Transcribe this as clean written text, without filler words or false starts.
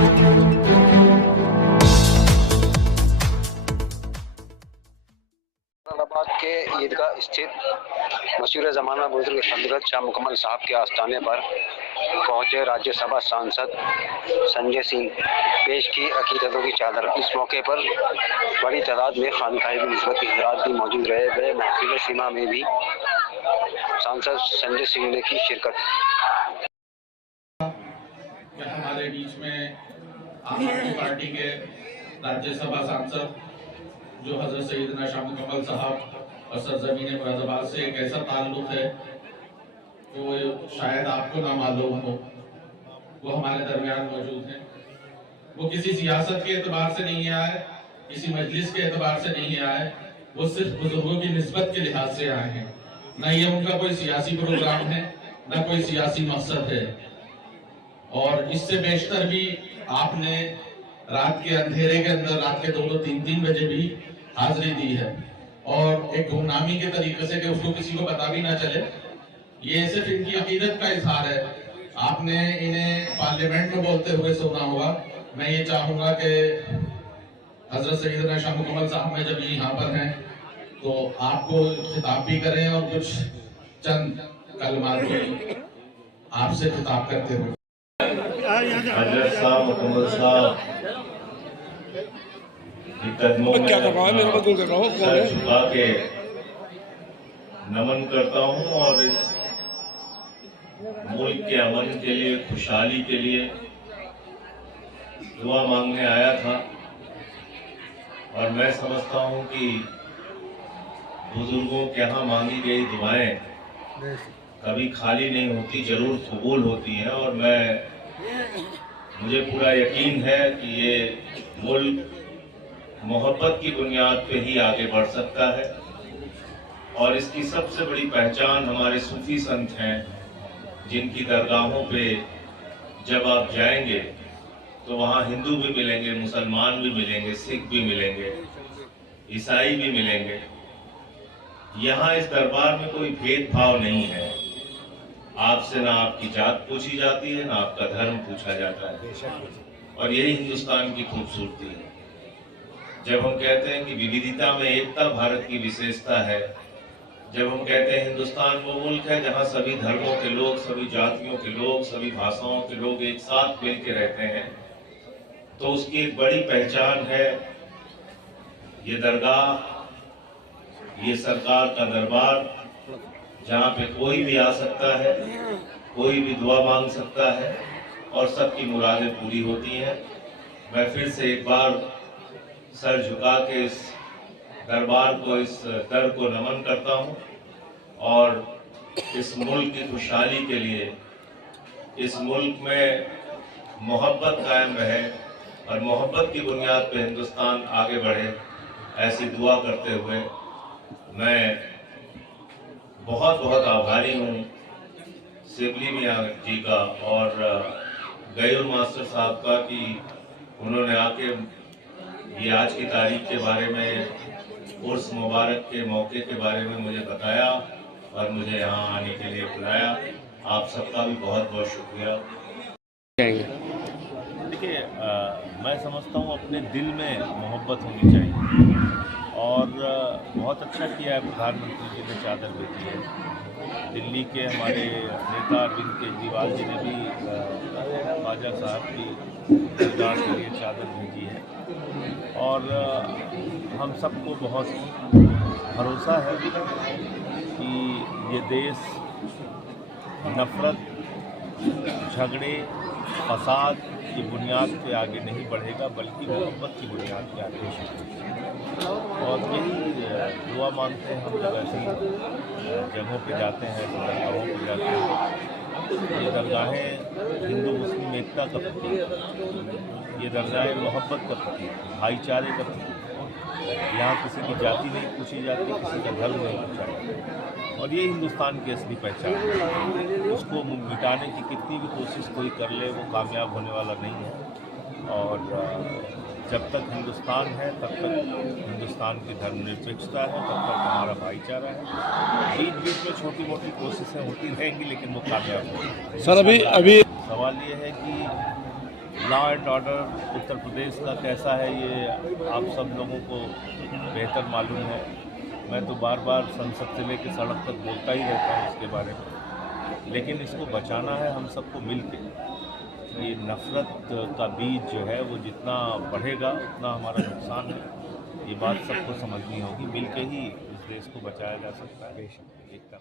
औरंगाबाद के ईदगाह स्थित मशहूर ज़माना बुजुर्ग हज़रत शाह मुकम्मल साहब के आस्थाने पर पहुंचे राज्यसभा सांसद संजय सिंह। पेश की अकीदतों की चादर। इस मौके पर बड़ी तादाद में खानकाही निस्बत हज़रात भी मौजूद रहे। वे महफिल सीमा में भी सांसद संजय सिंह ने की शिरकत। हमारे बीच में आम आदमी पार्टी के राज्यसभा सांसद जो हजरत सैयदना शाह मुकम्मल साहब और सरजमीन मुरादाबाद से एक ऐसा ताल्लुक है जो शायद आपको ना मालूम हो, वो हमारे दरमियान मौजूद हैं। वो किसी सियासत के एतबार से नहीं आए, किसी मजलिस के एतबार से नहीं आए, वो सिर्फ बुजुर्गों की निस्बत के लिहाज से आए हैं। न ये उनका कोई सियासी प्रोग्राम है, न कोई सियासी मकसद है। और इससे बेशतर भी आपने रात के अंधेरे के अंदर रात के 2-3 बजे भी हाजिरी दी है, और एक गुमनामी के तरीके से कि उसको किसी को पता भी ना चले। ये सिर्फ इनकी अकीदत का इजहार है। आपने इन्हें पार्लियामेंट में बोलते हुए सुना होगा। मैं ये चाहूंगा कि हजरत सैयदना शाह मुकम्मल साहब में जब यहाँ पर हैं तो आपको खिताब भी करें और कुछ चंद कलमात भी आपसे खिताब करते हुए। हजरत साहब मुकम्मल साहब की कदमों में सर झुका के नमन करता हूं और इस मुल्क के अमन के लिए, खुशहाली के लिए दुआ मांगने आया था। और मैं समझता हूं कि बुजुर्गों के यहाँ मांगी गई दुआएं कभी खाली नहीं होती, जरूर कबूल होती हैं। और मुझे पूरा यकीन है कि ये मुल्क मोहब्बत की बुनियाद पे ही आगे बढ़ सकता है। और इसकी सबसे बड़ी पहचान हमारे सूफी संत हैं, जिनकी दरगाहों पे जब आप जाएंगे तो वहाँ हिंदू भी मिलेंगे, मुसलमान भी मिलेंगे, सिख भी मिलेंगे, ईसाई भी मिलेंगे। यहाँ इस दरबार में कोई भेदभाव नहीं है। आपसे ना आपकी जात पूछी जाती है, ना आपका धर्म पूछा जाता है। और यही हिंदुस्तान की खूबसूरती है। जब हम कहते हैं कि विविधता में एकता भारत की विशेषता है, जब हम कहते हैं हिंदुस्तान वो मुल्क है जहां सभी धर्मों के लोग, सभी जातियों के लोग, सभी भाषाओं के लोग एक साथ मिलकर रहते हैं, तो उसकी एक बड़ी पहचान है ये दरगाह, ये सरकार का दरबार, जहाँ पे कोई भी आ सकता है, कोई भी दुआ मांग सकता है और सबकी मुरादें पूरी होती हैं। मैं फिर से एक बार सर झुका के इस दरबार को, इस दर को नमन करता हूँ और इस मुल्क की खुशहाली के लिए, इस मुल्क में मोहब्बत कायम रहे और मोहब्बत की बुनियाद पे हिंदुस्तान आगे बढ़े, ऐसी दुआ करते हुए मैं बहुत बहुत आभारी हूँ सिबली मियाँ जी का और गयूर मास्टर साहब का कि उन्होंने आके ये आज की तारीख के बारे में, उर्स मुबारक के मौके के बारे में मुझे बताया और मुझे यहाँ आने के लिए बुलाया। आप सबका भी बहुत बहुत शुक्रिया। देखिए, मैं समझता हूँ अपने दिल में मोहब्बत होनी चाहिए और बहुत अच्छा किया है प्रधानमंत्री जी ने चादर भेजी है। दिल्ली के हमारे नेता अरविंद केजरीवाल जी ने भी ख्वाजा साहब की दरगाह के लिए चादर भेजी है और हम सबको बहुत भरोसा है कि ये देश नफरत, झगड़े, फसाद की बुनियाद पे आगे नहीं बढ़ेगा, बल्कि मोहब्बत की बुनियाद पे आगे बढ़ेगा। और यही दुआ मांगते हैं हम जब ऐसी जगहों पे जाते हैं, दरगाहों पे जाते हैं। ये दरगाहें हिंदू मुस्लिम एकता का प्रतीक, ये दरगाहें मोहब्बत का प्रतीक, भाईचारे का प्रतीक। यहाँ किसी की जाति नहीं पूछी जाती, किसी का धर्म नहीं पूछा जाता और ये हिंदुस्तान की असली पहचान है। उसको मिटाने की कितनी भी कोशिश कोई कर ले, वो कामयाब होने वाला नहीं है। और जब तक हिंदुस्तान है तब तक हिंदुस्तान की धर्मनिरपेक्षता है, तब तक हमारा भाईचारा है। बीच बीच में छोटी मोटी कोशिशें होती रहेंगी, लेकिन वो कामयाब होगी। सर अभी सवाल ये है कि law and order Uttar Pradesh का कैसा है ये आप सब लोगों को बेहतर मालूम है। मैं तो बार बार संसद से लेकर सड़क तक बोलता ही रहता हूँ इसके बारे में, लेकिन इसको बचाना है हम सबको मिल के। ये नफ़रत का बीज जो है वो जितना बढ़ेगा उतना हमारा नुकसान है। ये बात सबको समझनी होगी, मिल के ही इस देश को बचाया जा सकता है। एकता।